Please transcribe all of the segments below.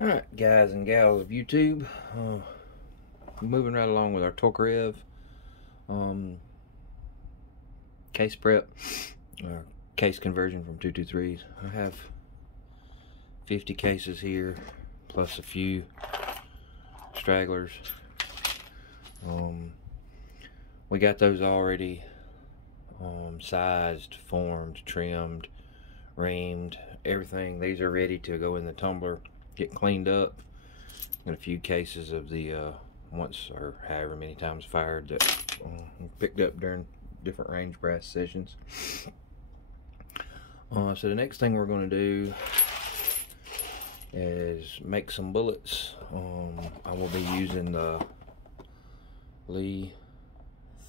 Alright, guys and gals of YouTube, moving right along with our tokarev case prep, case conversion from 223s. I have 50 cases here, plus a few stragglers. We got those already sized, formed, trimmed, reamed, everything. These are ready to go in the tumbler, get cleaned up. Got a few cases of the once or however many times fired that picked up during different range brass sessions. So the next thing we're going to do is make some bullets. I will be using the Lee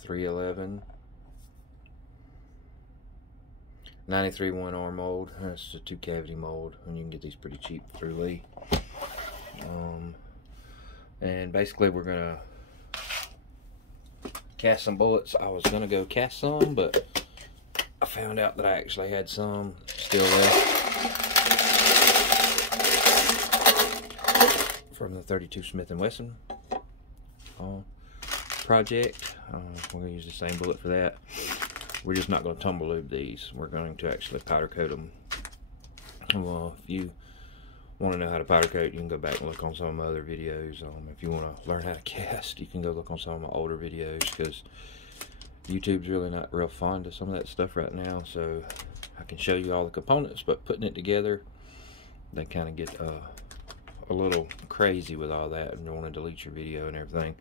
311 93-1 R mold. That's a 2-cavity mold, and you can get these pretty cheap through Lee. And basically we're gonna cast some bullets. I was gonna go cast some, but I found out that I actually had some still left from the 32 Smith & Wesson project. We're gonna use the same bullet for that. We're just not going to tumble lube these. We're going to actually powder coat them. Well, if you want to know how to powder coat, you can go back and look on some of my other videos. If you want to learn how to cast, you can go look on some of my older videos, because YouTube's really not real fond of some of that stuff right now. So I can show you all the components, but putting it together, they kind of get a little crazy with all that, and you want to delete your video and everything.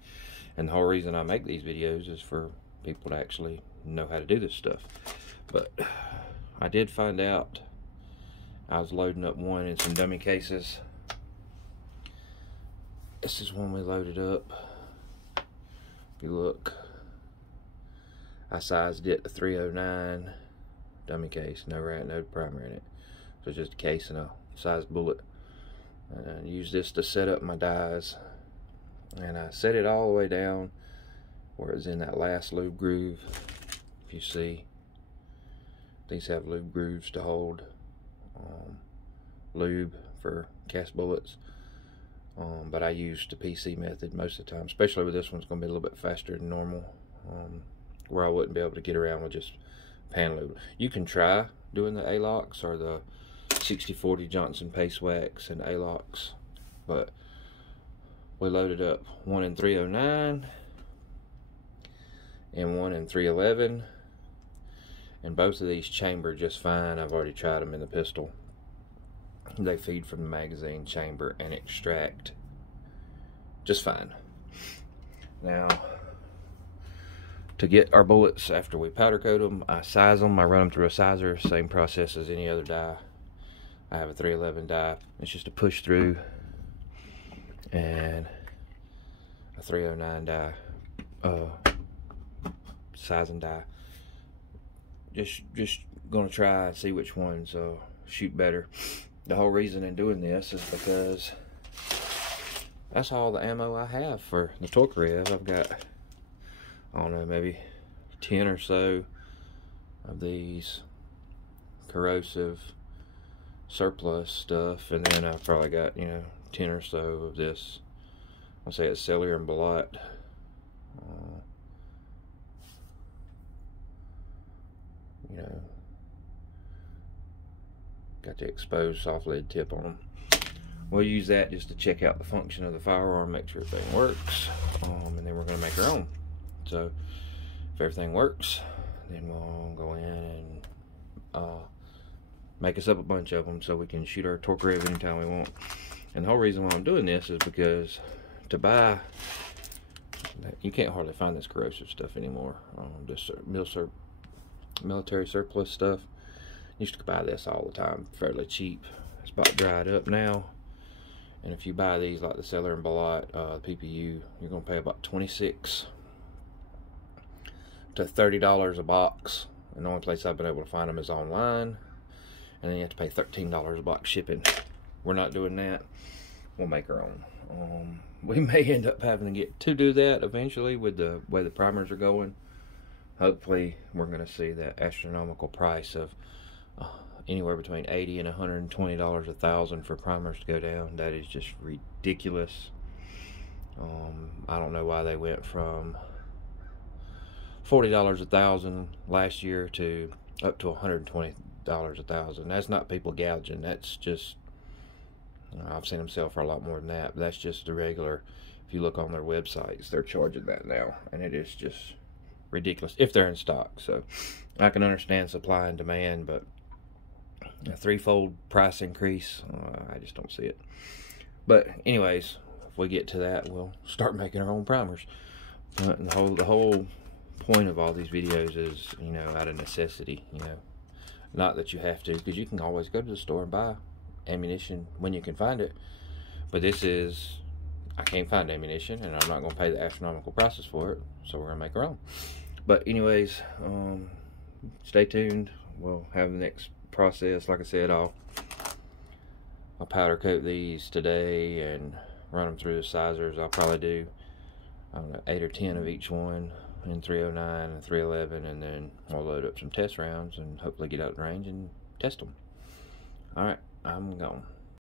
And the whole reason I make these videos is for people to actually know how to do this stuff. But I did find out, I was loading up one in some dummy cases. This is one we loaded up. If you look, I sized it to 309 dummy case, no primer in it, so just a case and a sized bullet. And I used this to set up my dies, and I set it all the way down where it's in that last lube groove. If you see, these have lube grooves to hold lube for cast bullets, but I use the PC method most of the time, especially with this one's going to be a little bit faster than normal, where I wouldn't be able to get around with just pan lube. You can try doing the A-locks or the 60-40 Johnson paste wax and A-locks, but we loaded up one in 309 and one in 311, and both of these chamber just fine. I've already tried them in the pistol. They feed from the magazine chamber and extract just fine. Now, to get our bullets after we powder coat them, I size them. I run them through a sizer, same process as any other die. I have a 311 die. It's just a push through, and a 309 die, sizing die. Just gonna try and see which ones shoot better. The whole reason in doing this is because that's all the ammo I have for the tokarev. I've got, I don't know, maybe 10 or so of these corrosive surplus stuff, and then I've probably got, 10 or so of this, I'll say it's cellular and balut. Got the exposed soft lead tip on them. We'll use that just to check out the function of the firearm, make sure everything works, and then we're going to make our own. So if everything works, then we'll go in and make us up a bunch of them so we can shoot our tokarev anytime we want. And the whole reason why I'm doing this is because to buy, you can't hardly find this corrosive stuff anymore. This military surplus stuff. Used to buy this all the time, fairly cheap. It's about dried up now. And if you buy these like the cellular and balut, PPU, you're gonna pay about $26 to $30 a box. And the only place I've been able to find them is online. And then you have to pay $13 a box shipping. We're not doing that. We'll make our own. We may end up having to do that eventually with the way the primers are going. Hopefully we're going to see that astronomical price of anywhere between $80 and $120 a thousand for primers to go down. That is just ridiculous. I don't know why they went from $40 a thousand last year to up to $120 a thousand. That's not people gouging. That's just, I've seen them sell for a lot more than that, but that's just the regular. If you look on their websites, they're charging that now, and it is just ridiculous if they're in stock. So I can understand supply and demand, but a threefold price increase, I just don't see it. But anyways, if we get to that, we'll start making our own primers. And the whole point of all these videos is, you know, out of necessity. You know, not that you have to, because you can always go to the store and buy ammunition when you can find it. But this is, I can't find ammunition, and I'm not going to pay the astronomical prices for it, so we're going to make our own. But anyways, stay tuned. We'll have the next process. Like I said, I'll powder coat these today and run them through the sizers. I'll probably do, I don't know, 8 or 10 of each one in 309 and 311, and then we'll load up some test rounds and hopefully get out in range and test them. Alright, I'm gone.